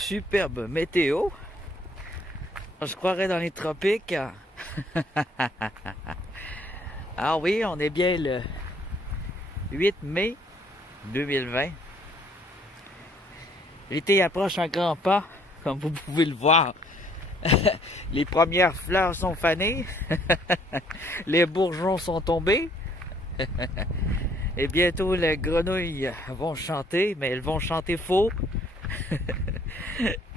superbe météo. Je croirais dans les tropiques. Ah oui, on est bien le 8 mai 2020. L'été approche à grands pas, comme vous pouvez le voir. Les premières fleurs sont fanées. Les bourgeons sont tombés. Et bientôt les grenouilles vont chanter, mais elles vont chanter faux.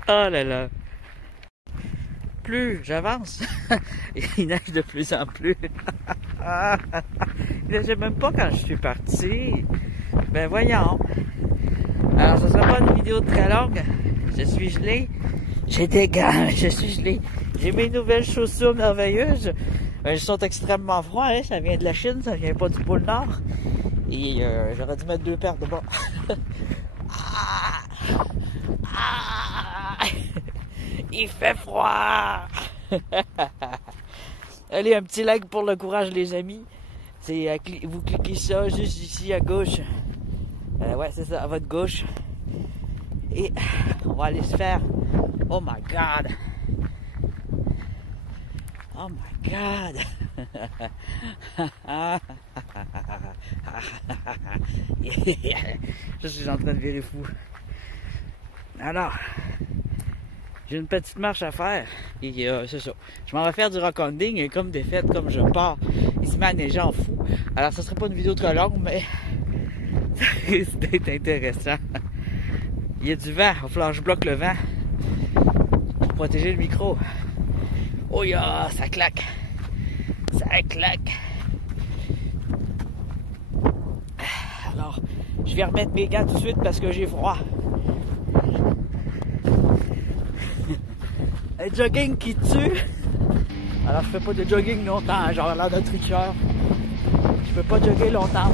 Oh là là. Plus j'avance, il neige de plus en plus. Il neigeait même pas quand je suis parti. Ben voyons. Alors ce sera pas une vidéo très longue. Je suis gelé. J'ai des gants, je suis gelé. J'ai mes nouvelles chaussures merveilleuses. Elles sont extrêmement froides, hein? Ça vient de la Chine, ça vient pas du pôle Nord. Et j'aurais dû mettre 2 paires de bas. Il fait froid. Allez, un petit like pour le courage, les amis. C'est vous cliquez ça juste ici à gauche. Ouais, c'est ça, à votre gauche. Et on va aller se faire. Oh my God. Oh my God. Je suis en train de virer fou. Alors, j'ai une petite marche à faire. Et c'est ça. Je m'en vais faire du rockanding et comme des fêtes, comme je pars, il se met à neiger en fou. Alors, ce sera pas une vidéo très longue, mais ça risque d'être intéressant. Il y a du vent. Il va falloir que je bloque le vent pour protéger le micro. Oh ya, ça claque. Ça claque. Alors, je vais remettre mes gants tout de suite parce que j'ai froid. Un jogging qui tue. Alors, je fais pas de jogging longtemps. Genre l'air d'un tricheur. Je peux pas jogger longtemps.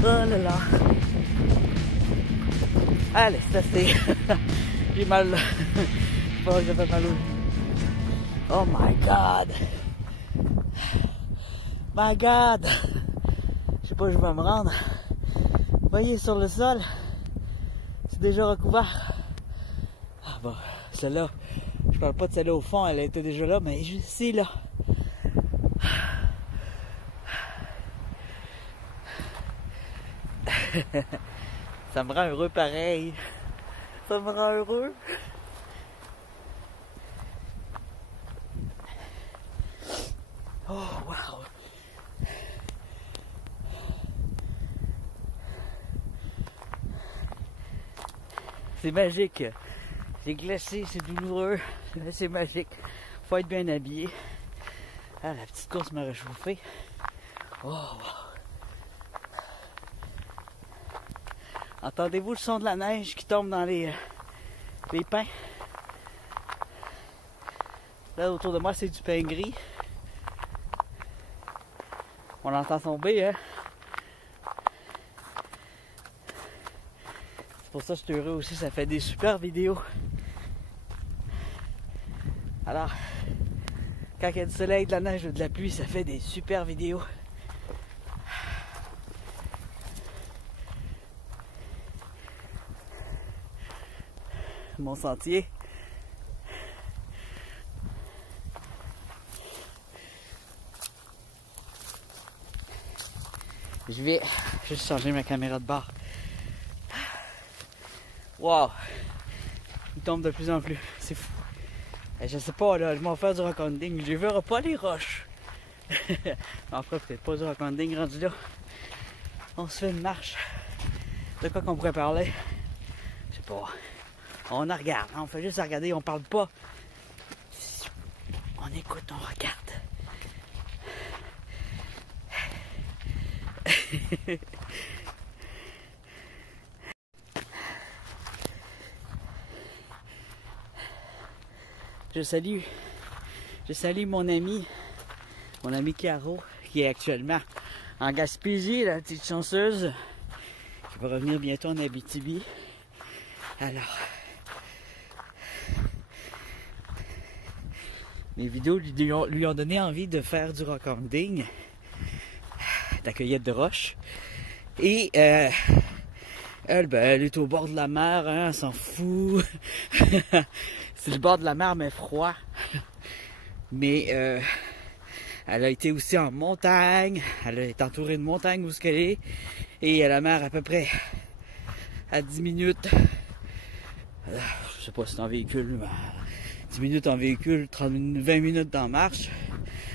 Oh là là. Allez, c'est assez. J'ai mal. Je pense que j'ai fait mal au genou. Oh my God. My God. Je sais pas où je vais me rendre. Voyez sur le sol. C'est déjà recouvert. Ah bon, celle-là. Je parle pas de celle-là au fond, elle était déjà là, mais juste ici, là. Ça me rend heureux pareil. Ça me rend heureux. Oh, wow. C'est magique. C'est glacé, c'est douloureux. C'est magique. Faut être bien habillé. Ah, la petite course m'a réchauffé. Oh, wow. Entendez-vous le son de la neige qui tombe dans les pins? Là, autour de moi, c'est du pain gris. On l'entend tomber, hein? C'est pour ça que je suis heureux aussi, ça fait des super vidéos. Alors, quand il y a du soleil, de la neige ou de la pluie, ça fait des super vidéos. Mon sentier. Je vais juste changer ma caméra de bord. Wow! Il tombe de plus en plus. C'est fou. Je sais pas, là, je m'en vais faire du rockanding. Je verrai pas les roches. On fera peut-être pas du rockanding rendu là. On se fait une marche. De quoi qu'on pourrait parler? Je sais pas. On regarde, on fait juste regarder, on parle pas. On écoute, on regarde. Je salue mon ami Caro, qui est actuellement en Gaspésie, la petite chanceuse, qui va revenir bientôt en Abitibi. Alors, mes vidéos lui ont donné envie de faire du rockanding la cueillette de roches. Et elle, ben, elle est au bord de la mer, hein, elle s'en fout. C'est le bord de la mer, mais froid. Mais elle a été aussi en montagne. Elle est entourée de montagnes où elle est. Et la mer à peu près à 10 minutes. Je sais pas si c'est en véhicule, mais 10 minutes en véhicule, 20 minutes en marche.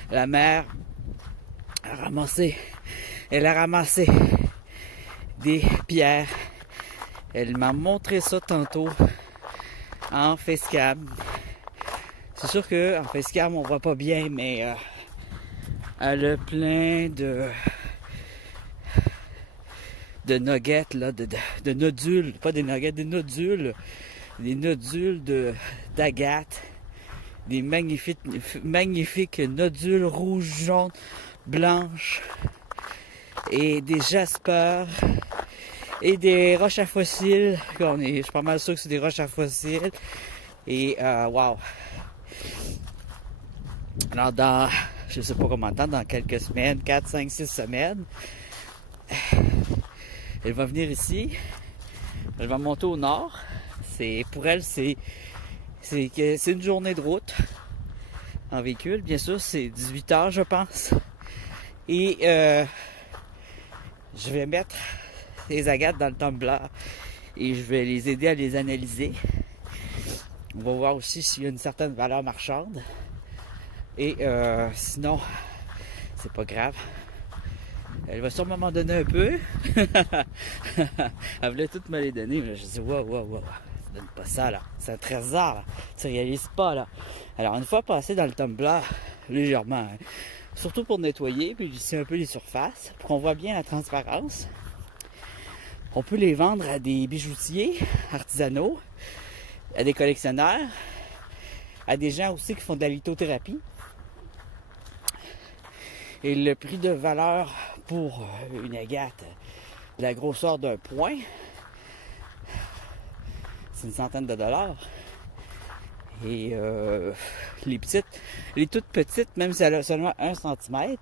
La mer a ramassé. Elle a ramassé des pierres. Elle m'a montré ça tantôt en facecam. C'est sûr qu'en facecam on voit pas bien, mais elle a plein de nuggets, là, de nodules, pas des nuggets, des nodules d'agate, des magnifiques nodules rouges, jaunes, blanches, et des jaspers, et des roches à fossiles. Je suis pas mal sûr que c'est des roches à fossiles. Et wow! Alors je sais pas combien de temps, dans quelques semaines, 4, 5, 6 semaines, elle va venir ici. Elle va monter au nord. Pour elle, c'est une journée de route en véhicule. Bien sûr, c'est 18 heures, je pense. Et je vais mettre les agates dans le tumbler et je vais les aider à les analyser. On va voir aussi s'il y a une certaine valeur marchande. Et sinon, c'est pas grave. Elle va sûrement m'en donner un peu. Elle voulait toutes me les donner, mais là, je dis wow. Ça donne pas ça, là. C'est un trésor, là. Tu réalises pas, là. Alors, une fois passé dans le tumbler, légèrement, hein, surtout pour nettoyer, puis lisser un peu les surfaces, pour qu'on voit bien la transparence, on peut les vendre à des bijoutiers artisanaux, à des collectionneurs, à des gens aussi qui font de la lithothérapie. Et le prix de valeur pour une agate de la grosseur d'un point, c'est une centaine de dollars. Et les toutes petites, même si elle a seulement 1 cm,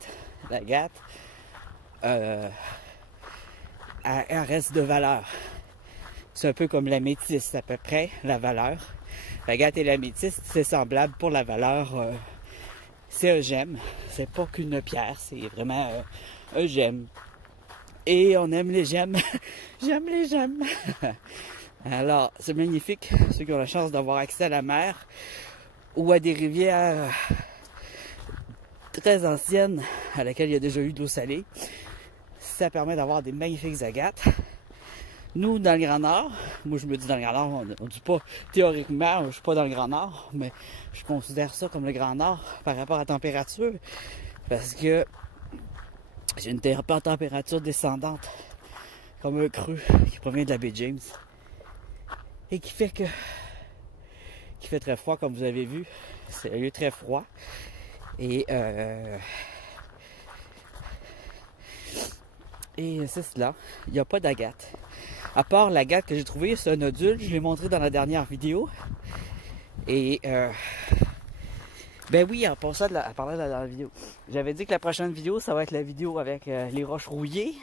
l'agate, elle reste de valeur. C'est un peu comme la métisse, à peu près, la valeur. L'agate et la métisse, c'est semblable pour la valeur. C'est un gemme. C'est pas qu'une pierre, c'est vraiment un gemme. Et on aime les gemmes. J'aime les gemmes. Alors, c'est magnifique. Ceux qui ont la chance d'avoir accès à la mer ou à des rivières très anciennes à laquelle il y a déjà eu de l'eau salée, ça permet d'avoir des magnifiques agates. Nous, dans le Grand Nord, moi je me dis dans le Grand Nord, on dit pas théoriquement, je suis pas dans le Grand Nord, mais je considère ça comme le Grand Nord par rapport à la température, parce que j'ai une température descendante, comme un creux qui provient de la baie James, et qui fait très froid, comme vous avez vu. C'est un lieu très froid, et c'est cela. Il n'y a pas d'agate. À part l'agate que j'ai trouvée, c'est un nodule. Je l'ai montré dans la dernière vidéo. Et ben oui, en passant à parler de la dernière vidéo, j'avais dit que la prochaine vidéo, ça va être la vidéo avec les roches rouillées.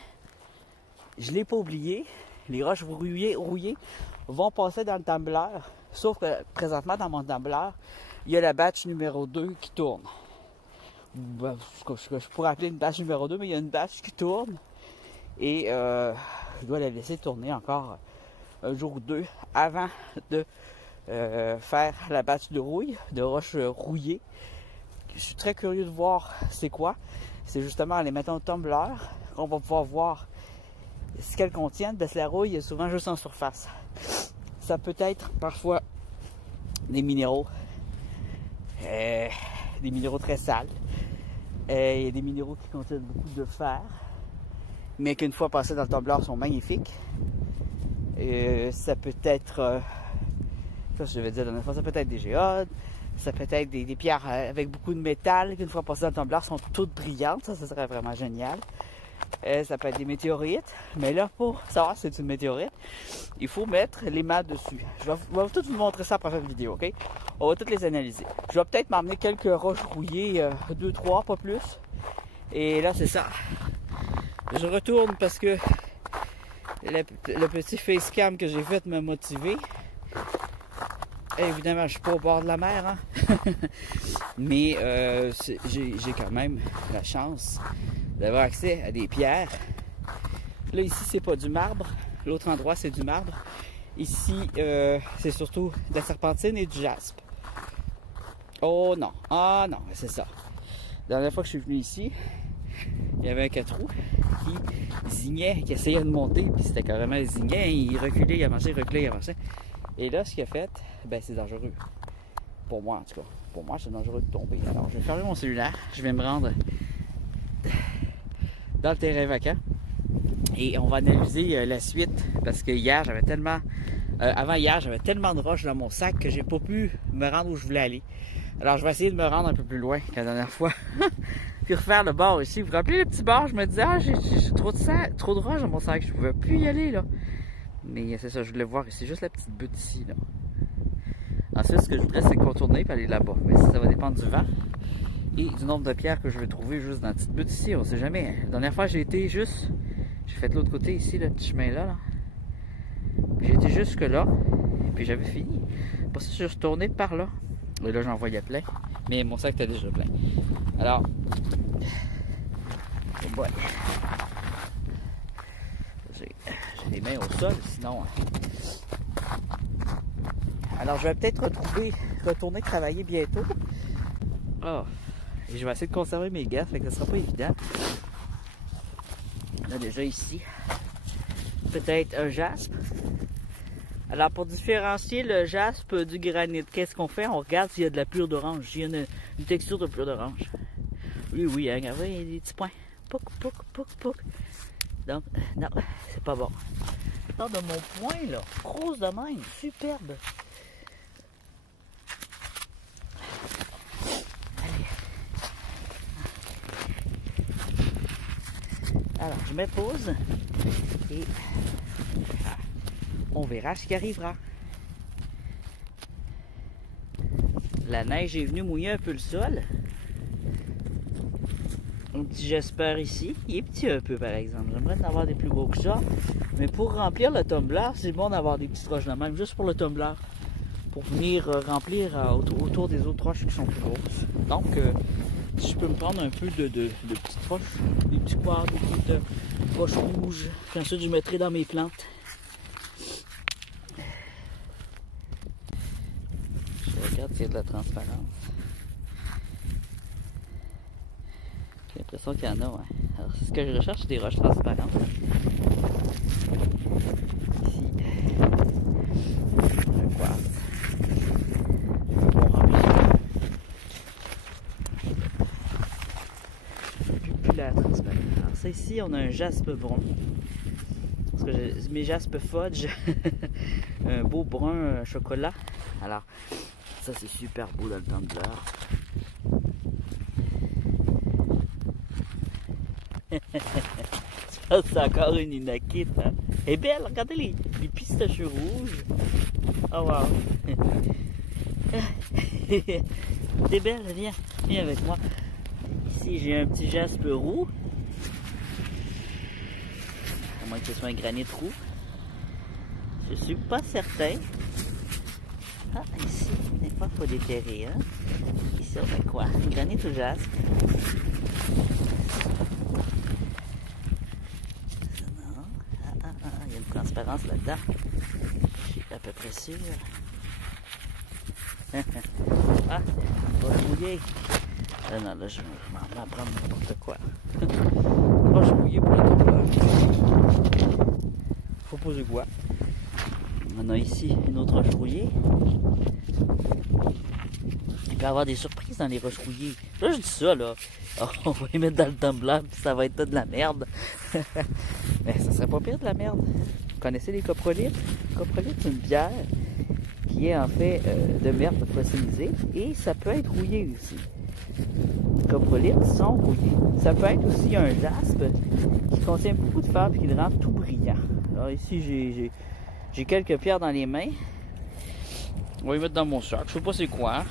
Je ne l'ai pas oublié. Les roches rouillées vont passer dans le tumbler. Sauf que présentement, dans mon tumbler, il y a la batch numéro 2 qui tourne. Ben, je pourrais appeler une batch numéro 2, mais il y a une batch qui tourne. Et je dois la laisser tourner encore un jour ou deux avant de faire la batch de rouille, de roches rouillées. Je suis très curieux de voir c'est quoi. C'est justement en les mettant au tumbler qu'on va pouvoir voir ce qu'elles contiennent, parce que la rouille est souvent juste en surface. Ça peut être parfois des minéraux très sales. Il y a des minéraux qui contiennent beaucoup de fer, mais qu'une fois passés dans le tumbler sont magnifiques. Ça peut être, je vais dire la dernière fois, ça peut être des géodes, ça peut être des pierres avec beaucoup de métal, qu'une fois passées dans le tumbler sont toutes brillantes, ça serait vraiment génial. Ça peut être des météorites, mais là, pour savoir si c'est une météorite, il faut mettre les mâts dessus. Je vais tout vous montrer ça à la prochaine vidéo, ok? On va toutes les analyser. Je vais peut-être m'emmener quelques roches rouillées, 2, 3, pas plus. Et là, c'est ça. Je retourne parce que le petit facecam que j'ai fait m'a motivé. Évidemment, je suis pas au bord de la mer, hein? Mais j'ai quand même la chance d'avoir accès à des pierres. Là, ici, c'est pas du marbre. L'autre endroit, c'est du marbre. Ici, c'est surtout de la serpentine et du jaspe. Oh non! Ah non, c'est ça. La dernière fois que je suis venu ici, il y avait un 4 roues qui zignait, qui essayait de monter, puis c'était carrément zignait, il reculait, il avançait, il reculait, il avançait. Et là, ce qu'il a fait, ben c'est dangereux. Pour moi, en tout cas. Pour moi, c'est dangereux de tomber. Alors, je vais fermer mon cellulaire, je vais me rendre dans le terrain vacant. Et on va analyser la suite, parce que hier, j'avais tellement... avant hier, j'avais tellement de roches dans mon sac que j'ai pas pu me rendre où je voulais aller. Alors, je vais essayer de me rendre un peu plus loin que la dernière fois. Puis refaire le bord ici. Vous vous rappelez le petit bord? Je me disais, ah, j'ai trop de roches dans mon sac. Je pouvais plus y aller, là. Mais c'est ça, je voulais voir ici. Juste la petite butte ici, là. Ensuite, ce que je voudrais, c'est contourner et aller là-bas. Mais ça va dépendre du vent et du nombre de pierres que je vais trouver juste dans la petite butte ici. On sait jamais. La dernière fois, j'ai été juste... J'ai fait de l'autre côté ici, le petit chemin là. Puis j'ai été jusque là. Et puis j'avais fini. Pour ça, je suis retourné par là. Et là, j'en voyais plein. Mais mon sac était déjà plein. Alors... Oh boy. J'ai les mains au sol, sinon... Alors, je vais peut-être retourner travailler bientôt. Oh. Et je vais essayer de conserver mes gars, fait que ça sera pas évident. On a déjà ici peut-être un jaspe. Alors, pour différencier le jaspe du granit, qu'est-ce qu'on fait? On regarde s'il y a de la pure d'orange, s'il y a une texture de pure d'orange. Oui, hein, regardez, il y a des petits points. Pouc, pouc, pouc, pouc. Donc, non, c'est pas bon. Regarde de mon point, là. Rose de même, superbe. Alors, je mets pause et on verra ce qui arrivera. La neige est venue mouiller un peu le sol. Un petit jasper ici. Il est petit un peu, par exemple. J'aimerais en avoir des plus gros que ça. Mais pour remplir le tumbler, c'est bon d'avoir des petites roches de même, juste pour le tumbler. Pour venir remplir autour des autres roches qui sont plus grosses. Donc, si je peux me prendre un peu de petites roches, des petits quarts, des petites roches rouges, puis ensuite je mettrai dans mes plantes. Je regarde s'il y a de la transparence. J'ai l'impression qu'il y en a, ouais. Alors, ce que je recherche, c'est des roches transparentes. Ici, un quartz. Transparent. Alors ça ici, on a un jaspe brun. Parce que mes jaspes fudge, un beau brun chocolat. Alors, ça c'est super beau dans le tumbler. Ça c'est encore une inakite. Hein? Elle est belle, regardez les pistaches rouges. Oh wow! T'es belle, viens avec moi. Ici, j'ai un petit jaspe roux. À moins que ce soit un granit roux. Je suis pas certain. Ah, ici, des fois, il faut déterrer. Hein? Ici, on a quoi? Granit ou jaspe? Non. Il y a une transparence là-dedans. Je suis à peu près sûr. Ah, on va mouiller. Ah non, là, je m'en vais prendre n'importe quoi. Roche mouillée pour le tumbler. Faut poser quoi? On a ici une autre roche rouillée. Il peut y avoir des surprises dans les roches rouillées. Là, je dis ça, là. Oh, on va les mettre dans le tumbler, puis ça va être de la merde. Mais ça serait pas pire de la merde. Vous connaissez les coprolites? Les coprolites, c'est une pierre qui est en fait de merde fossilisée. Et ça peut être rouillé aussi. Les coprolites sont rouillés. Ça peut être aussi un jaspe qui contient beaucoup de fer et qui le rend tout brillant. Alors ici, j'ai quelques pierres dans les mains. On va les mettre dans mon sac. Je sais pas c'est quoi.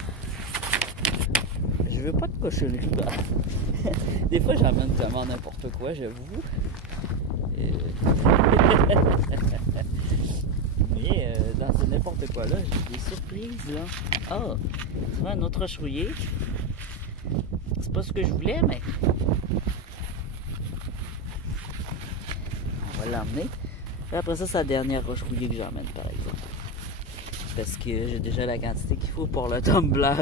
Je veux pas de cochonnerie. Bah. Des fois, j'emmène vraiment n'importe quoi, j'avoue. Mais dans ce n'importe quoi là, j'ai des surprises là. Oh, tu vois un autre roche rouillée. C'est pas ce que je voulais, mais on va l'emmener. Après ça, c'est la dernière roche rouillée que j'emmène par exemple. Parce que j'ai déjà la quantité qu'il faut pour le tumbler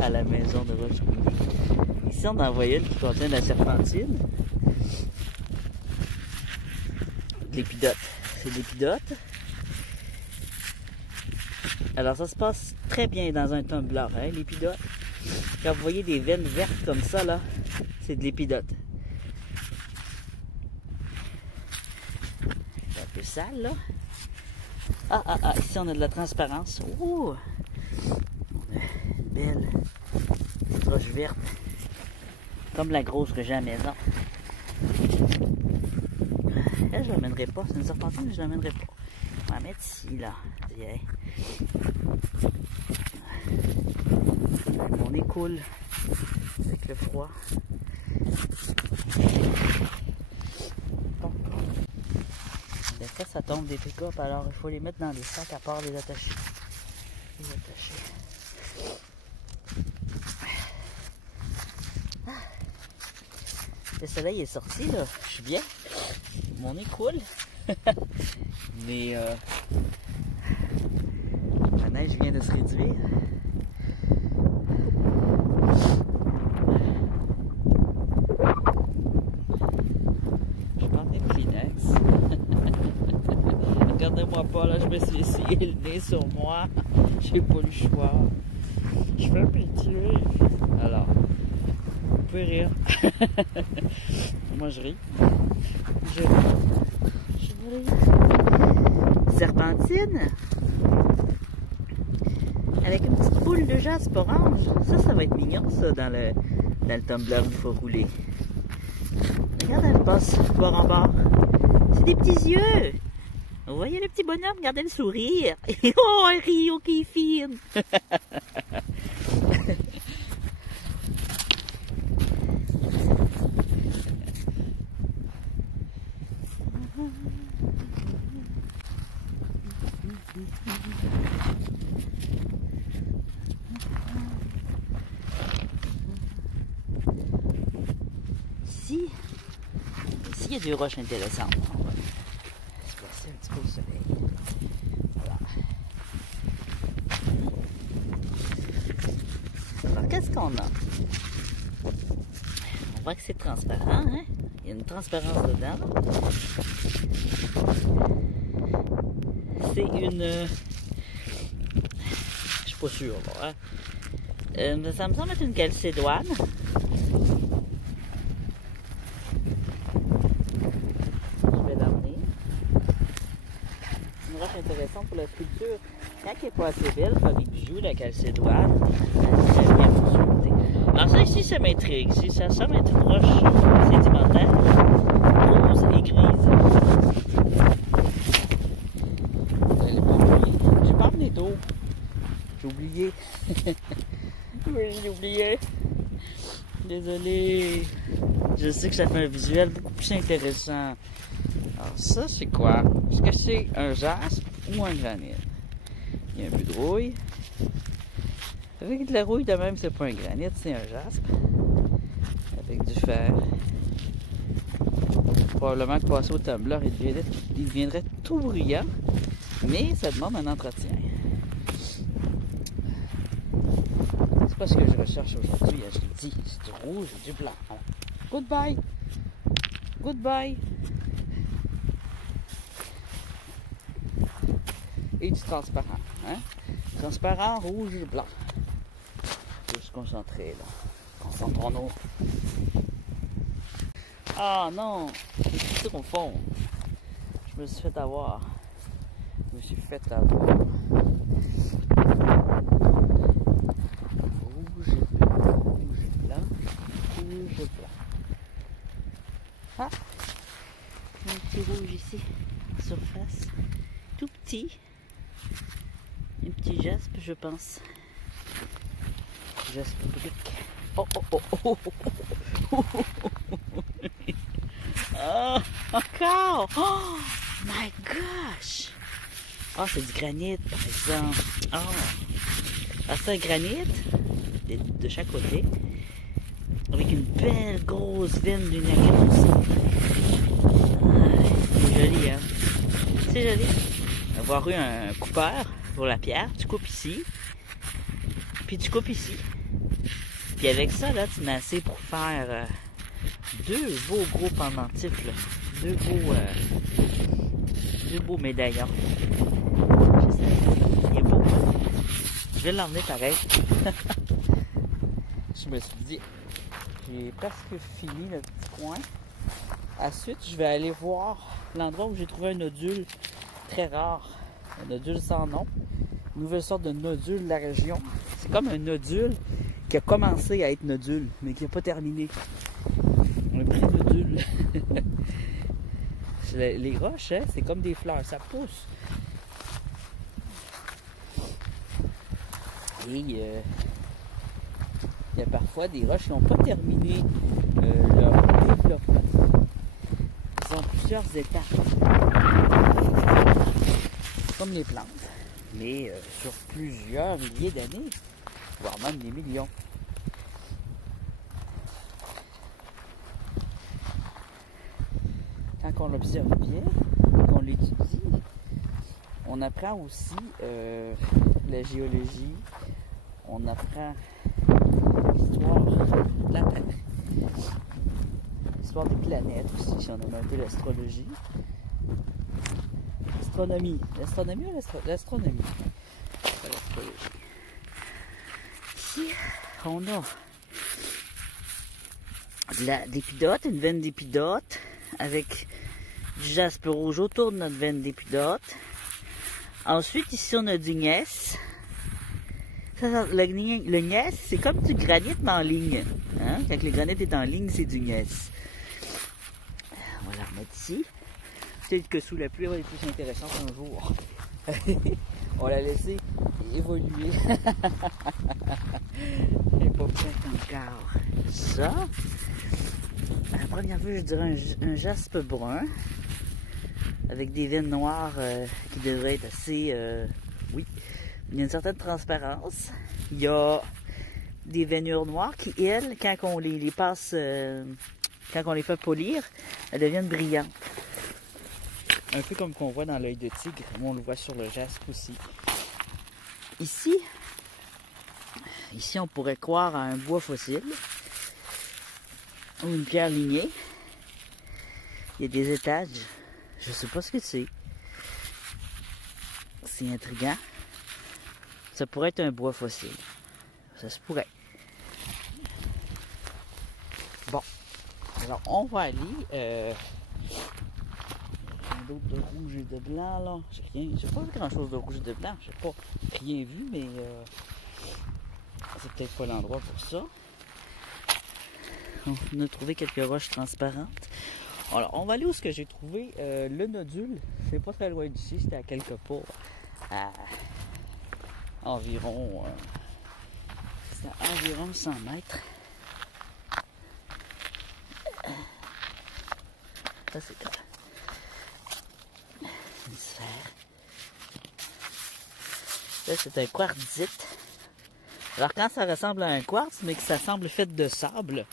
à la maison de roche rouillée. Ici, on en voyait une qui contient de la serpentine. De l'épidote. C'est de l'épidote. Alors ça se passe très bien dans un tumbler, hein, l'épidote. Quand vous voyez des veines vertes comme ça, là, c'est de l'épidote. C'est un peu sale, là. Ici on a de la transparence. Oh! On a une belle roche verte. Comme la grosse que j'ai à la maison. Là, je ne l'amènerai pas. C'est une serpentine, mais je ne l'amènerai pas. On va la mettre ici, là. Mon nez coule avec le froid. Des fois, ça tombe des pick-up, alors il faut les mettre dans des sacs à part les attacher. Le soleil est sorti, là. Je suis bien. Mon nez coule. Mais la neige vient de se réduire. Je prends des Kleenex. Regardez-moi pas, là, je me suis essayé le nez sur moi. J'ai pas le choix. Je fais pitié. Alors, vous pouvez rire. Moi, je ris. Je ris. Serpentine. Avec une petite boule de jaspe orange. Ça va être mignon, ça, dans le tumbler où il faut rouler. Regarde, elle passe bord en bord. C'est des petits yeux. Vous voyez le petit bonhomme? Regardez le sourire. Oh, un Rio qui est fine. Ici, il y a des roches intéressantes. On va se placer un petit peu au soleil. Voilà. Alors, qu'est-ce qu'on a? On voit que c'est transparent, hein? Il y a une transparence dedans. C'est une... Je suis pas sûr, là, hein? Ça me semble être une calcédoine. Intéressant pour la sculpture. Quand elle n'est pas assez belle, faire des bijoux, la calcédoine, elle est bien consultée. Alors ça ici, ça m'intrigue. Ça semble être une roche sédimentaire, rose et grise. J'ai pas emmené d'eau. J'ai oublié. Oui, j'ai oublié. Désolé. Je sais que ça fait un visuel beaucoup plus intéressant. Alors ça, c'est quoi? Est-ce que c'est un jaspe ou un granit? Il y a un peu de rouille. Avec de la rouille de même, c'est pas un granit, c'est un jaspe. Avec du fer. Probablement que passer au tumbler, il deviendrait tout brillant. Mais ça demande un entretien. C'est pas ce que je recherche aujourd'hui, je te dis. C'est du rouge et du blanc. Goodbye! Goodbye! Et du transparent. Hein? Transparent, rouge et blanc. Il faut se concentrer là. Concentrons-nous. Ah non! C'est au fond. Je me suis fait avoir. Rouge, blanc. Ah! Un petit rouge ici, en surface. Tout petit. Un petit jaspe, je pense. Jaspe brique. oh, oh, oh, oh. Oh, encore! Oh, my gosh! Ah, oh, c'est du granit, par exemple. Oh. Alors, c'est un granit de chaque côté, avec une belle grosse veine du nacre au centre. C'est joli, hein? C'est joli. Avoir eu un coupeur pour la pierre, tu coupes ici, puis tu coupes ici. Puis avec ça, là, tu mets assez pour faire deux beaux gros pendentifs, là. Deux beaux médaillons. Il est beau. Je vais l'emmener pareil. Je me suis dit, j'ai presque fini le petit coin. Ensuite, je vais aller voir l'endroit où j'ai trouvé un nodule très rare. Un nodule sans nom. Une nouvelle sorte de nodule de la région. C'est comme un nodule qui a commencé à être nodule, mais qui n'a pas terminé. Un pré-nodule. Les roches, hein, c'est comme des fleurs, ça pousse. Et il y a parfois des roches qui n'ont pas terminé leur développement. Ils ont plusieurs étapes. Comme les plantes. Mais sur plusieurs milliers d'années, voire même des millions. Quand on l'observe bien, qu'on l'étudie, on apprend aussi la géologie, on apprend l'histoire de la Terre, l'histoire des planètes aussi, si on aime un peu l'astrologie. L'astronomie ou l'astronomie? Pas l'astrologie. Ici, on a de l'épidote, une veine d'épidote, avec du jaspe rouge autour de notre veine d'épidote. Ensuite, ici, on a du gneiss. Le gneiss, c'est comme du granit, mais en ligne. Hein? Quand le granit est en ligne, c'est du gneiss. On va la remettre ici. Peut-être que sous la pluie, elle va être plus intéressante un jour. On va la laisser évoluer. Elle n'est pas prête encore. Ça. À la première vue, je dirais un jaspe brun. Avec des veines noires qui devraient être assez... oui, il y a une certaine transparence. Il y a des veinures noires qui, elles, quand on les passe... quand on les fait polir, elles deviennent brillantes. Un peu comme qu'on voit dans l'œil de tigre, on le voit sur le jaspe aussi. Ici, on pourrait croire à un bois fossile ou une pierre lignée. Il y a des étages. Je sais pas ce que c'est. C'est intriguant. Ça pourrait être un bois fossile. Ça se pourrait. Bon. Alors, on va aller... d'autres de rouge et de blanc, là. J'ai pas vu grand-chose de rouge et de blanc. J'ai pas rien vu, mais c'est peut-être pas l'endroit pour ça. On a trouvé quelques roches transparentes. Alors, on va aller où est-ce que j'ai trouvé le nodule. C'est pas très loin d'ici, c'était à quelque part à environ 100 mètres. Ça, c'est quoi? Une sphère. Là, c'est un quartzite. Alors, quand ça ressemble à un quartz, mais que ça semble fait de sable,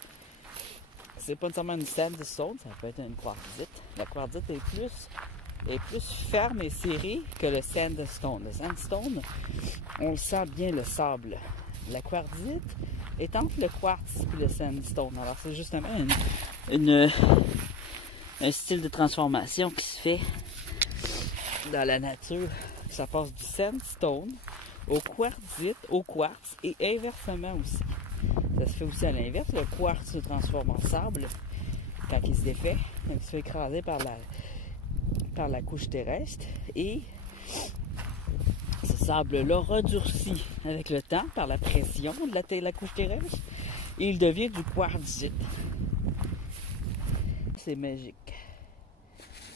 c'est pas nécessairement une sandstone, ça peut être une quartzite. La quartzite est plus ferme et serrée que le sandstone. Le sandstone, on le sent bien, le sable. La quartzite est entre le quartz et le sandstone. Alors, c'est justement un style de transformation qui se fait dans la nature. Ça passe du sandstone au quartzite, au quartz et inversement aussi. Ça se fait aussi à l'inverse. Le quartz se transforme en sable quand il se défait, quand il se fait écraser par la couche terrestre. Et ce sable-là redurcit avec le temps par la pression de la couche terrestre et il devient du quartzite. C'est magique.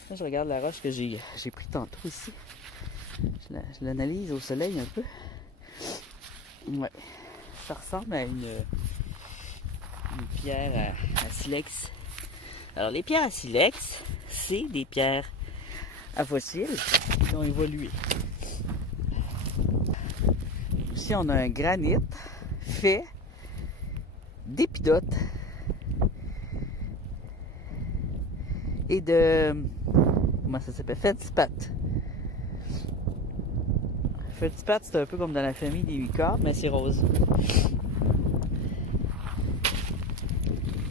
Là, je regarde la roche que j'ai pris tantôt ici. Je l'analyse au soleil un peu. Ouais. Ça ressemble à pierres à silex. Alors, les pierres à silex, c'est des pierres à fossiles qui ont évolué. Ici, on a un granit fait d'épidote et de... comment ça s'appelle? Feldspath. Feldspath, c'est un peu comme dans la famille des 8 quarts, mais c'est rose.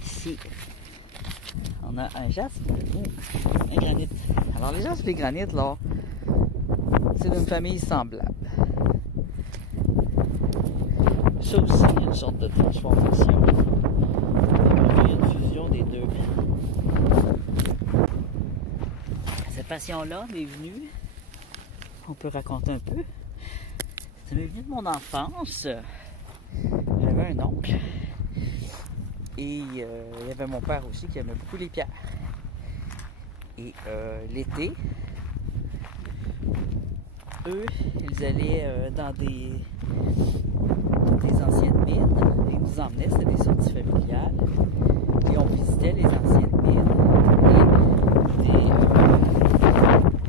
Ici, on a un jaspe ou un granit. Alors, les jaspes et les granites, là, c'est d'une famille semblable. Ça aussi, il y a une sorte de transformation. Il y a une fusion des deux. Cette passion-là m'est venue, on peut raconter un peu, ça m'est venu de mon enfance. J'avais un oncle et il y avait mon père aussi qui aimait beaucoup les pierres. Et l'été, eux, ils allaient dans des anciennes mines. Ils nous emmenaient, c'était des sorties familiales. Et on visitait les anciennes mines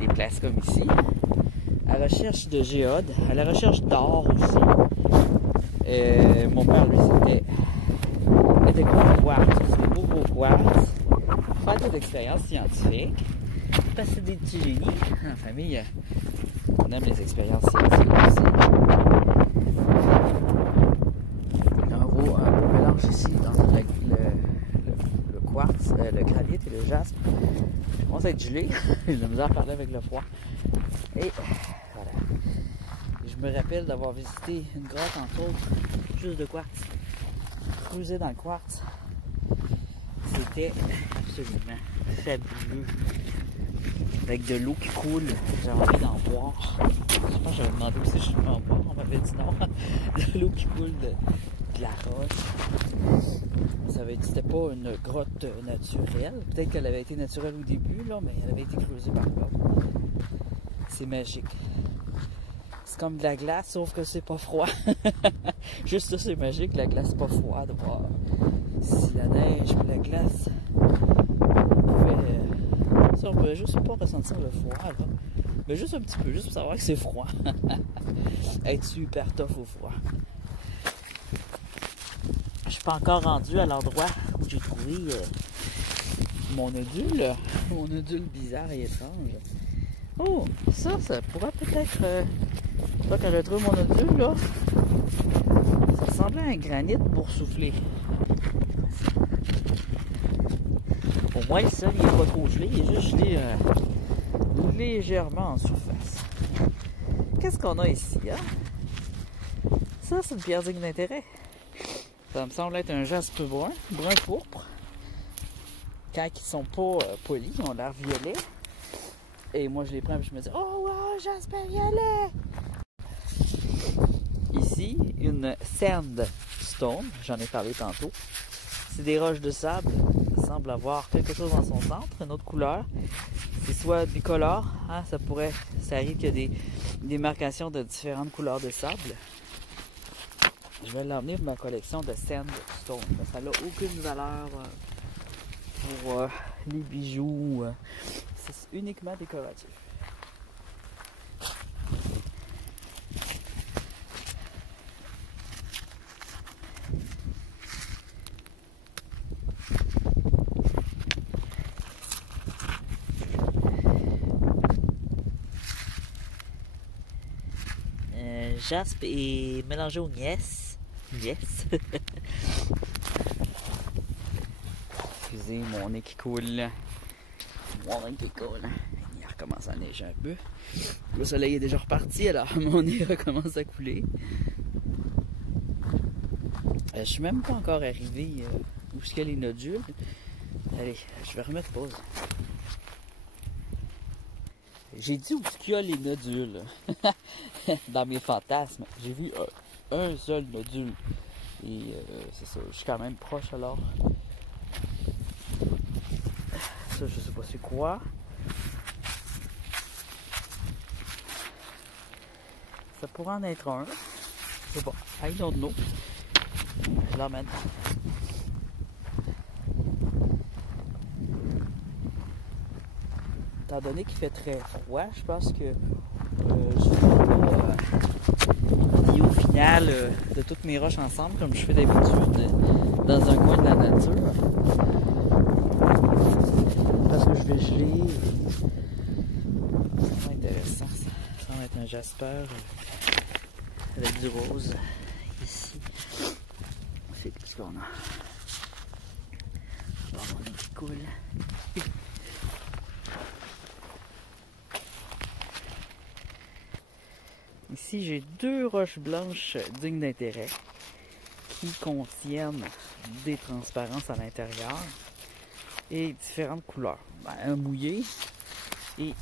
et des places comme ici, à la recherche de géodes, à la recherche d'or aussi. Mon père, lui, était gros quartz, c'est gros quartz. Faire des expériences scientifiques, parce que c'est des petits génies. En famille, on aime les expériences scientifiques aussi. Un beau mélange ici entre le quartz, le granit et le jaspe. Je commence à être gelé, j'ai de la misère à parler avec le froid. Et voilà. Je me rappelle d'avoir visité une grotte entre autres, juste de quartz. Creuser dans le quartz, c'était absolument fabuleux. Avec de l'eau qui coule, j'avais envie d'en boire. Je pense que j'avais demandé aussi si je pouvais en boire, on m'avait dit non. De l'eau qui coule de la roche. C'était pas une grotte naturelle. Peut-être qu'elle avait été naturelle au début, là, mais elle avait été creusée par l'homme. C'est magique. C'est comme de la glace, sauf que c'est pas froid. Juste ça, c'est magique, la glace pas froide. Wow. Si la neige et la glace on pouvait juste pas ressentir le froid, là. Mais juste un petit peu, juste pour savoir que c'est froid. Être super tough au froid. Je suis pas encore rendu à l'endroit où j'ai trouvé mon nodule bizarre et étrange. Oh, ça pourrait peut-être... Là, quand j'ai trouvé mon nodule, là, ça ressemblait à un granit boursouflé. Au moins, le sol, il n'est pas trop gelé, il est juste gelé légèrement en surface. Qu'est-ce qu'on a ici, hein? Ça, c'est une pierre digne d'intérêt. Ça me semble être un jaspe brun pourpre. Quand ils sont pas polis, ils ont l'air violets. Et moi, je les prends et je me dis, oh wow, jaspe violet! Ici, une sandstone, j'en ai parlé tantôt. C'est des roches de sable. Ça semble avoir quelque chose dans son centre, une autre couleur. C'est soit bicolore, hein, ça arrive qu'il y a des marcations de différentes couleurs de sable. Je vais l'emmener pour ma collection de sandstone. Mais ça n'a aucune valeur pour les bijoux. C'est uniquement décoratif. Jaspe est mélangé au gneiss. Excusez mon nez qui coule. Mon nez qui coule. Il recommence à neiger un peu. Le soleil est déjà reparti, alors mon nez recommence à couler. Je suis même pas encore arrivé où est-ce qu'il y a les nodules. Allez, je vais remettre pause. J'ai dit où est-ce qu'il y a les nodules. Dans mes fantasmes, j'ai vu un seul nodule. Et c'est ça, je suis quand même proche alors. Ça, je sais pas c'est quoi. Ça pourrait en être un. Je sais pas. I don't know. Je l'emmène. étant donné qu'il fait très froid, je pense que je ferai pas une vidéo finale de toutes mes roches ensemble, comme je fais d'habitude dans un coin de la nature. Parce que je vais geler. C'est vraiment intéressant. Ça va être un jasper avec du rose ici. C'est ce qu'on a. Bon, mon nez qui coule. Ici, j'ai deux roches blanches dignes d'intérêt qui contiennent des transparences à l'intérieur et différentes couleurs. Ben, un mouillé et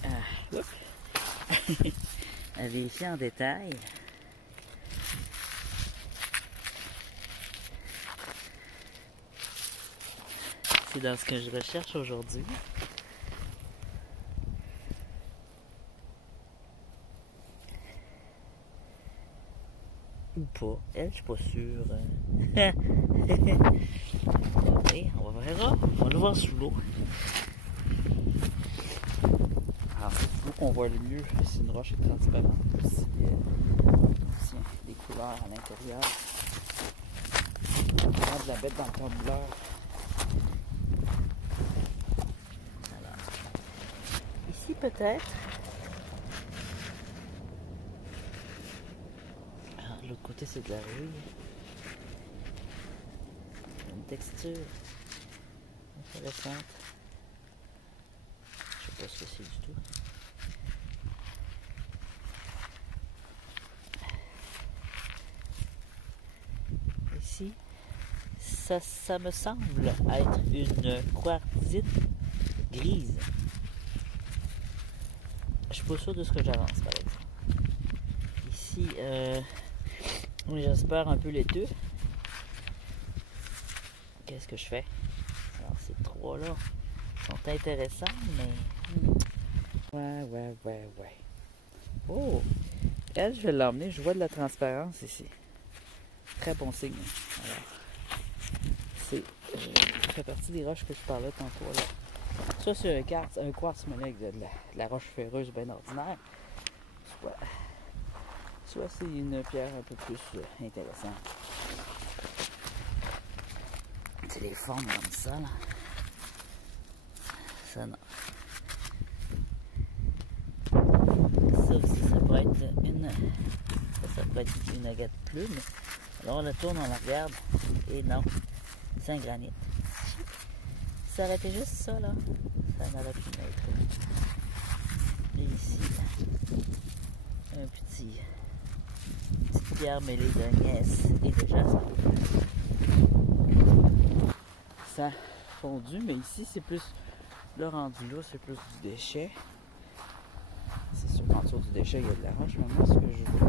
à vérifier en détail. C'est dans ce que je recherche aujourd'hui. Ou pas. Elle, je suis pas sûre. Et on va voir. On va le voir sous l'eau. Alors, c'est sous l'eau qu'on voit le mieux si une roche est transparente. Si des couleurs à l'intérieur. On va de la bête dans le tombeur. Alors, ici peut-être. De l'autre côté, c'est de la rouille. Une texture intéressante. Je sais pas ce que c'est du tout. Ici, ça me semble être une quartzite grise. Je suis pas sûr de ce que j'avance, par exemple. Ici, j'espère un peu laiteux. Qu'est-ce que je fais? Alors, ces trois-là sont intéressants, mais... Ouais. Oh! Elle, je vais l'emmener. Je vois de la transparence ici. Très bon signe. Alors, ça fait partie des roches que je parlais tantôt. Là. Ça, c'est un quartz mêlé avec de la roche ferreuse bien ordinaire. Soit c'est une pierre un peu plus intéressante. C'est les formes comme ça, là. Ça, non. Ça aussi, ça peut être une... Ça peut être une agate plume. Alors on la tourne, on la regarde. Et non, c'est un granit. Ça aurait été juste ça, là. Ça n'aurait pu être. Et ici, un petit... pierre mêlée de gneiss et de jaspe. Ça a fondu, mais ici c'est plus le rendu là, c'est plus du déchet. C'est sûr qu'en dessous du déchet il y a de la roche, mais moi ce que je veux.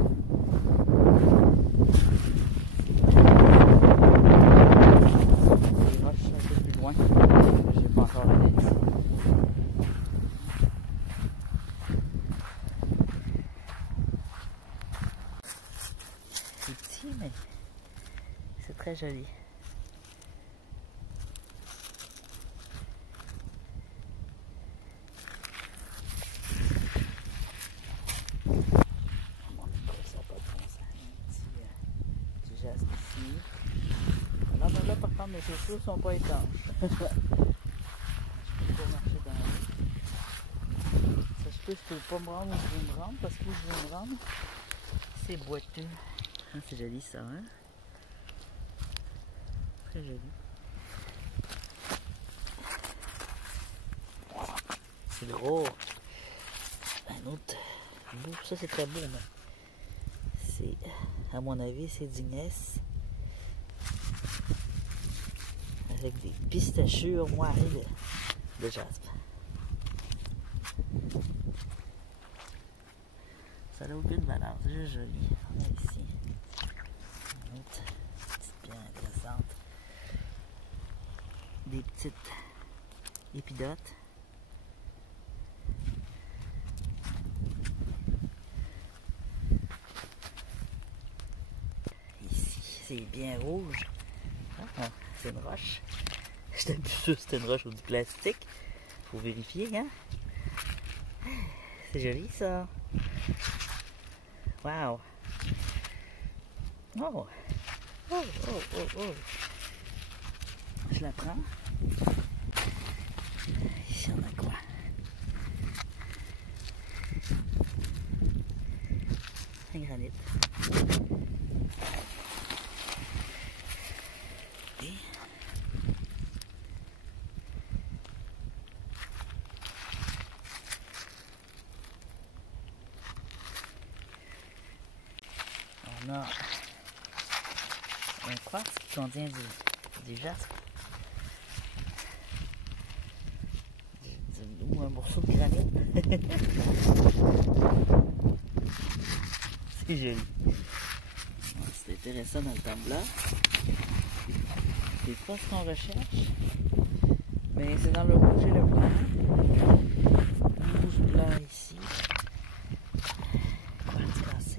Les roches un peu plus loin. J'ai pas encore allé. C'est petit, mais c'est très joli. Alors ben là, par contre, mes chaussures ne sont pas étanches. Je peux pas marcher dans l'eau. Ça se peut que je peux pas me rendre où je veux me rendre, parce que où je veux me rendre, c'est boiteux. Ah, c'est joli ça, hein? Très joli. C'est gros. Un autre beau. Ça, c'est très beau, mais c'est, à mon avis, c'est du gneiss. Avec des pistachures moirées de jaspe. Ça n'a aucune valeur, c'est juste joli. On a ici une autre petite pierre intéressante. Des petites épidotes. Ici, c'est bien rouge. Ah, c'est une roche. J'étais plus sûr que c'était une roche ou du plastique. Faut vérifier, hein? C'est joli ça. Wow. Oh. Oh, oh, oh, oh. Je la prends. Ici on a quoi? Un granit. Et on a un quartz qui contient du jaspe. Ou un morceau de granit. C'est joli. C'est intéressant dans le tumbler. C'est pas ce qu'on recherche, mais c'est dans le rouge et le blanc. Le rouge blanc ici. Quartz cassé.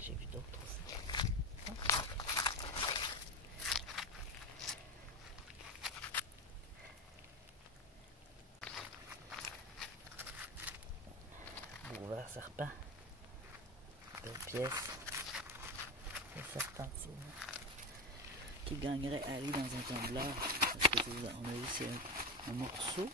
J'ai vu d'autres aussi. Bourvert serpent. Belle pièce. Le serpentine. Qui gagnerait à aller dans un tumbler. Parce que on a vu c'est un morceau.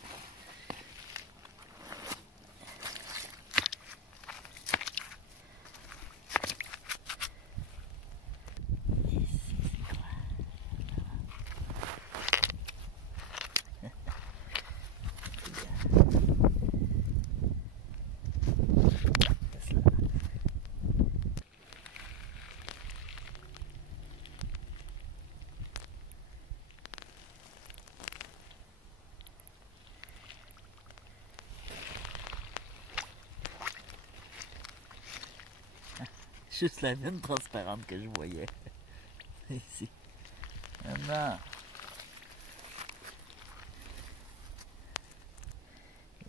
Juste la veine transparente que je voyais. Ici. Maintenant.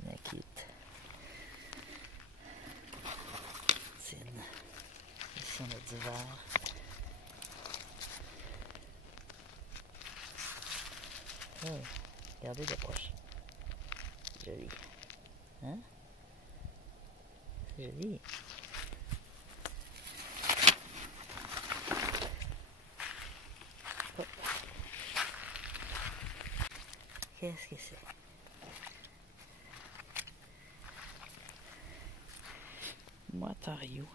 Une acquite. Ici on a du vert. Oh, regardez d'approche. Joli. Hein? C'est joli. Qu'est-ce que c'est? Moitario.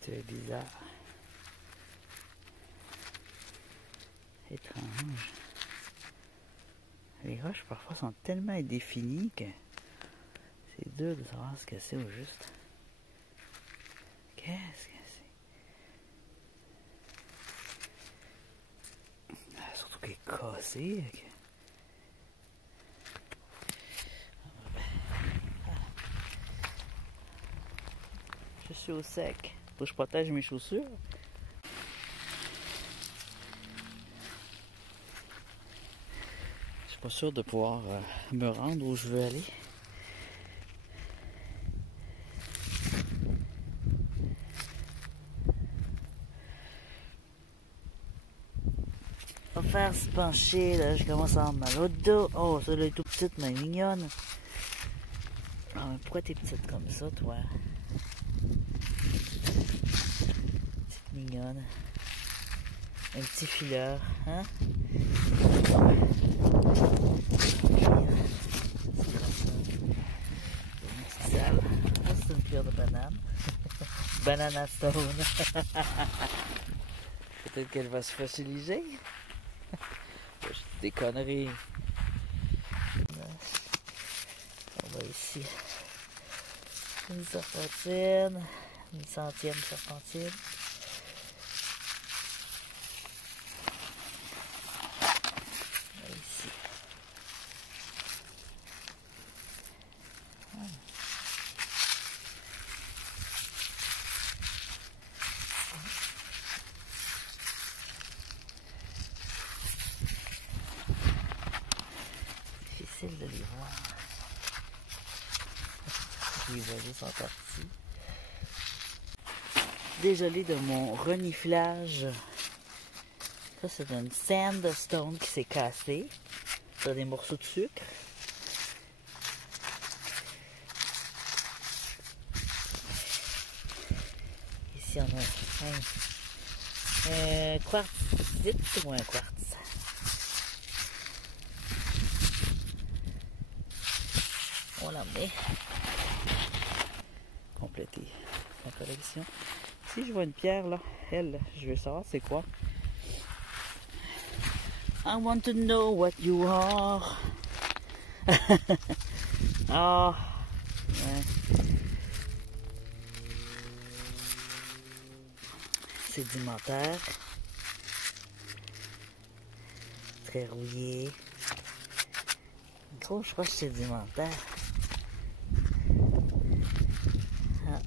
C'est bizarre. Étrange. Les roches parfois sont tellement indéfinies que c'est dur de savoir ce que c'est au juste. Qu'est-ce que c'est? Surtout qu'elle est cassée. Je suis au sec. Faut que je protège mes chaussures. Je suis pas sûr de pouvoir me rendre où je veux aller. On va faire se pencher, là, je commence à avoir mal au dos. Oh, ça là est tout petite, mais mignonne. Oh, mais pourquoi t'es petite comme ça, toi? Petite mignonne. Un petit fileur, hein? C'est une pierre de banane. Banana stone. Peut-être qu'elle va se fossiliser. Des conneries. On va ici. Une serpentine. Une centième serpentine. Ici. Difficile de les voir. les oiseaux sont partis. Désolé de mon reniflage. Ça, c'est une sandstone qui s'est cassée. Ça, des morceaux de sucre. Ici, on a un quartzite ou un quartz. On l'a emmené. Compléter la collection. Si je vois une pierre là, elle, je veux savoir c'est quoi. I want to know what you are. Ah, ouais. Sédimentaire. Très rouillé. Grosse roche sédimentaire. Ah.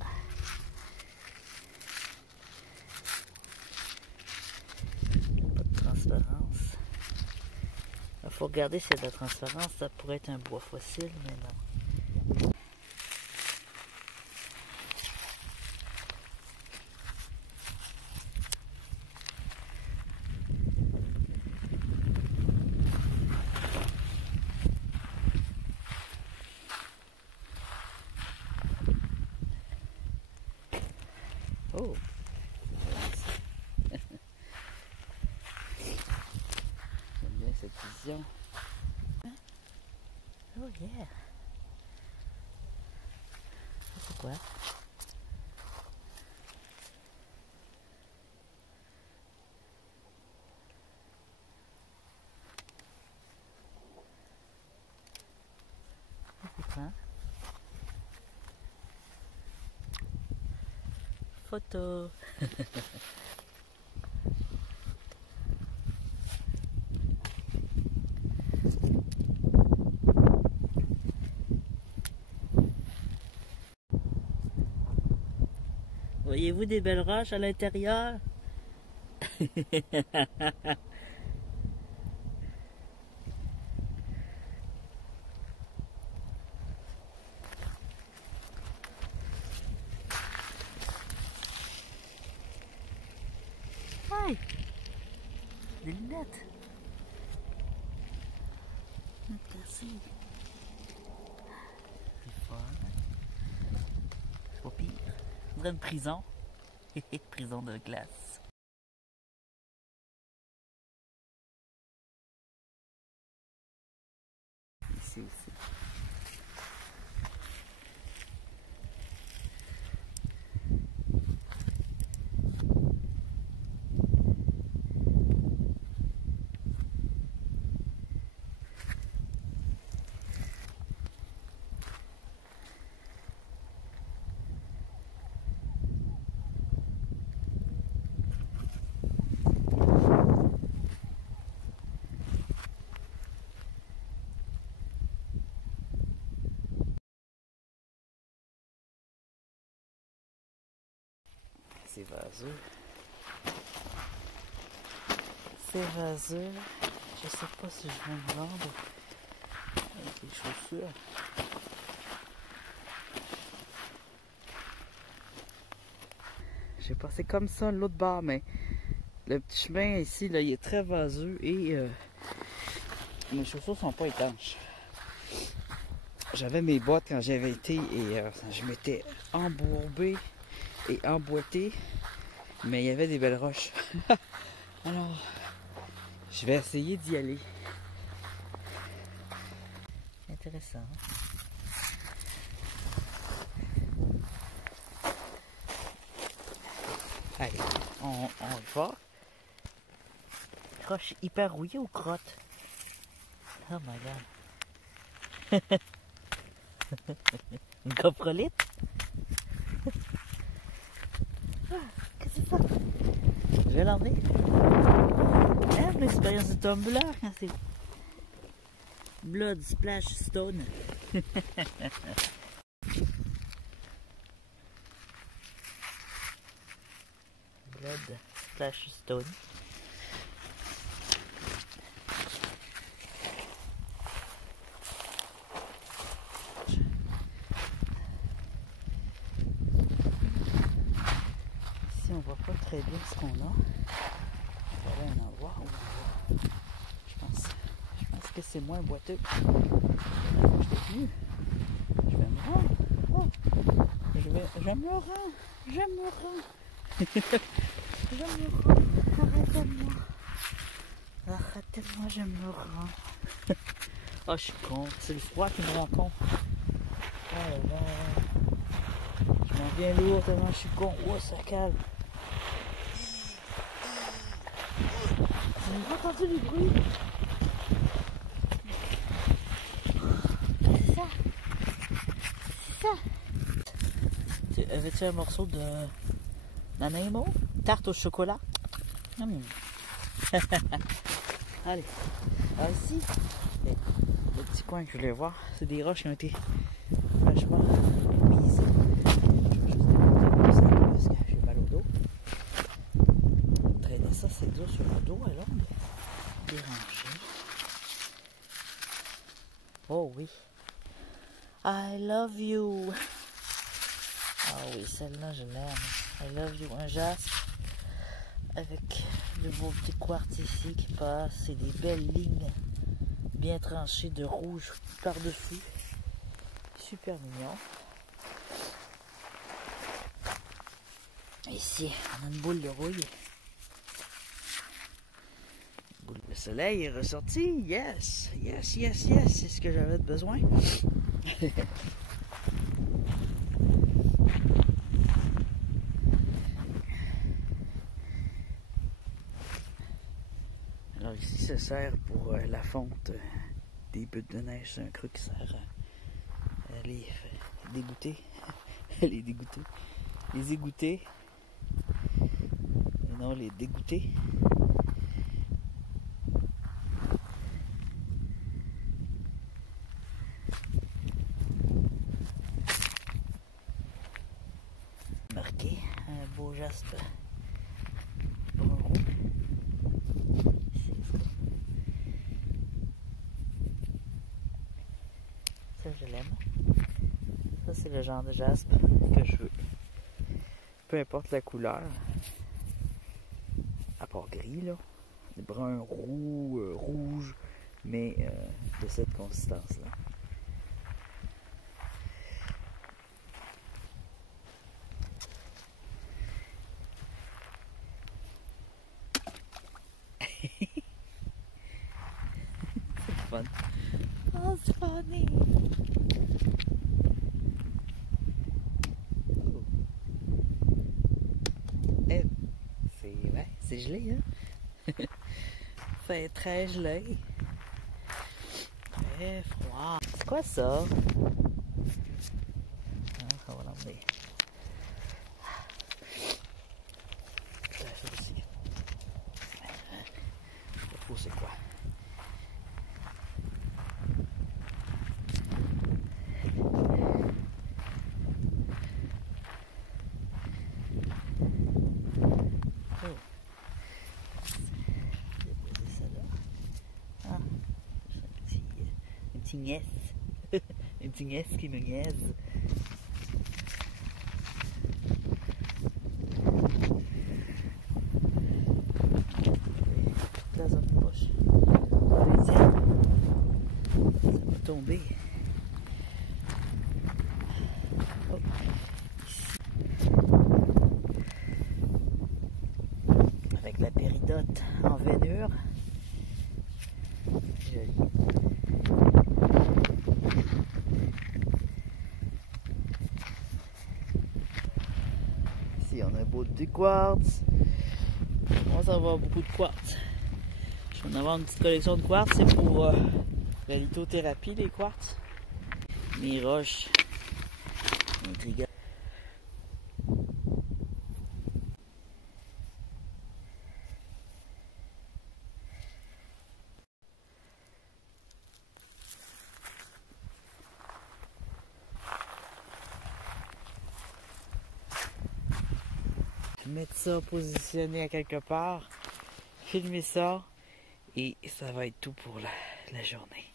Pas de transparence. Il faut regarder s'il y a de la transparence. Ça pourrait être un bois fossile, mais non. Oh! J'aime bien cette vision. Oh yeah! C'est quoi? C'est quoi? Photo! Voyez-vous des belles roches à l'intérieur? Hey! Des lunettes! Merci. C'est fun. C'est pas pire. On dirait une prison. Prison de glace. Ici aussi. C'est vaseux. C'est vaseux. Je sais pas si je vais me vendre avec les chaussures. J'ai passé comme ça l'autre bord, mais le petit chemin ici, là, il est très vaseux et mes chaussures sont pas étanches. J'avais mes bottes quand j'avais été et je m'étais embourbé et emboîté, mais il y avait des belles roches. Alors, je vais essayer d'y aller. Intéressant. Allez, on y va. Roche hyper rouillée ou crotte? Oh my god. Une coprolite? Qu'est-ce que c'est ça? Je vais l'emmener. L'expérience du Tumblr quand c'est Blood Splash Stone. Blood Splash Stone. très bien ce qu'on a. On va aller à un endroit où je pense que c'est moins boiteux. Je vais me rendre. Oh. Je me rends. J'aime me rends. J'aime me rends. Arrêtez-moi. Arrêtez-moi, je me rends. Oh, je suis con. C'est le froid qui me rend con. Oh là là. Je m'en viens lourd tellement je suis con. Oh, ça calme. Vous avez entendu les bruits? C'est ça. C'est ça. Avais-tu un morceau de Nanaimo? Tarte au chocolat? Allez. Ah, ici, le petit coin que je voulais voir, c'est des roches qui ont été vachement mises. Je vais juste démonter parce que j'ai mal au dos. Traîner ça, c'est dur sur le dos alors, mais déranger. Oh oui. I love you. Ah oui, celle-là, je l'aime. I love you. Un jaspe avec de beaux petits quartz ici qui passent et des belles lignes bien tranchées de rouge par-dessus. Super mignon. Ici, on a une boule de rouille. Le soleil est ressorti. Yes, yes, yes, yes. C'est ce que j'avais besoin. Alors ici, ça sert pour la fonte des buttes de neige. C'est un creux qui sert à les dégoûter. Les dégoûter. Les égoutter. Et non, les dégoûter. Marqué un beau jaspe brun roux. Ça, je l'aime. Ça, c'est le genre de jaspe que je veux. Peu importe la couleur. À part gris, là. Brun, roux, rouge, mais de cette consistance-là. C'est fun. Oh, c'est funny! Oh. C'est gelé, hein? C'est très gelé. Très froid. C'est quoi ça? Ah, ça va l'emmener. Je vais faire ici. Je sais pas trop c'est quoi. Oh. Je vais poser ça là. Ah, un petit niaise. Un petit niaise qui me niaise. Là, dans une poche. Ça va tomber. Oh. Avec la péridote en vénure. Joli. Ici, on a un beau de quartz. On commence à avoir beaucoup de quartz. Je vais en avoir une petite collection de quartz. C'est pour la lithothérapie, les quartz. Mes roches. Intriguantes. Mettre ça positionné à quelque part, filmer ça et ça va être tout pour la journée.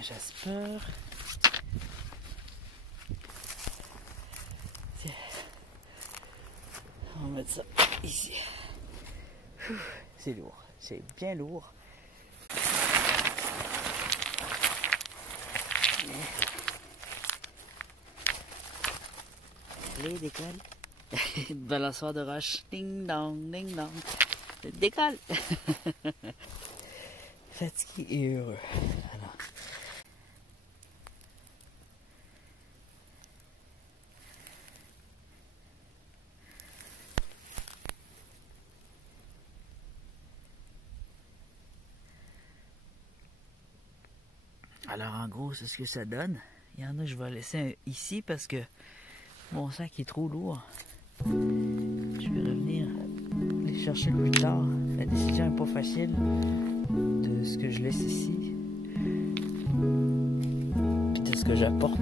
Un Jasper. Tiens. On va mettre ça ici. C'est lourd. C'est bien lourd. Allez, décolle. Balançoire de roche. Ding dong, ding dong. Décolle. Fatigué et heureux. Alors en gros, c'est ce que ça donne. Il y en a, je vais laisser ici parce que mon sac est trop lourd. Je vais revenir les chercher plus tard. La décision n'est pas facile de ce que je laisse ici. Puis de ce que j'apporte.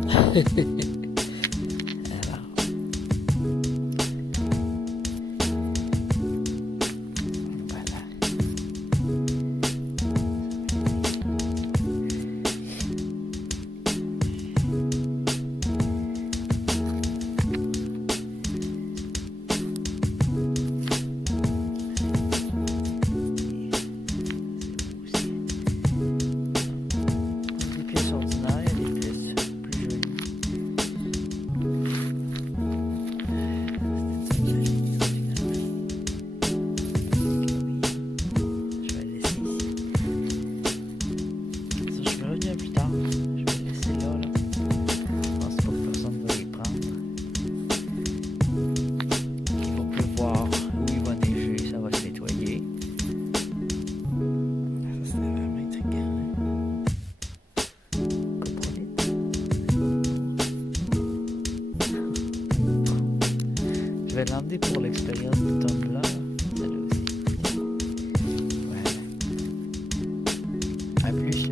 Je vais l'emmener pour l'expérience du Tumblr. Celle-là aussi. Voilà. À plus.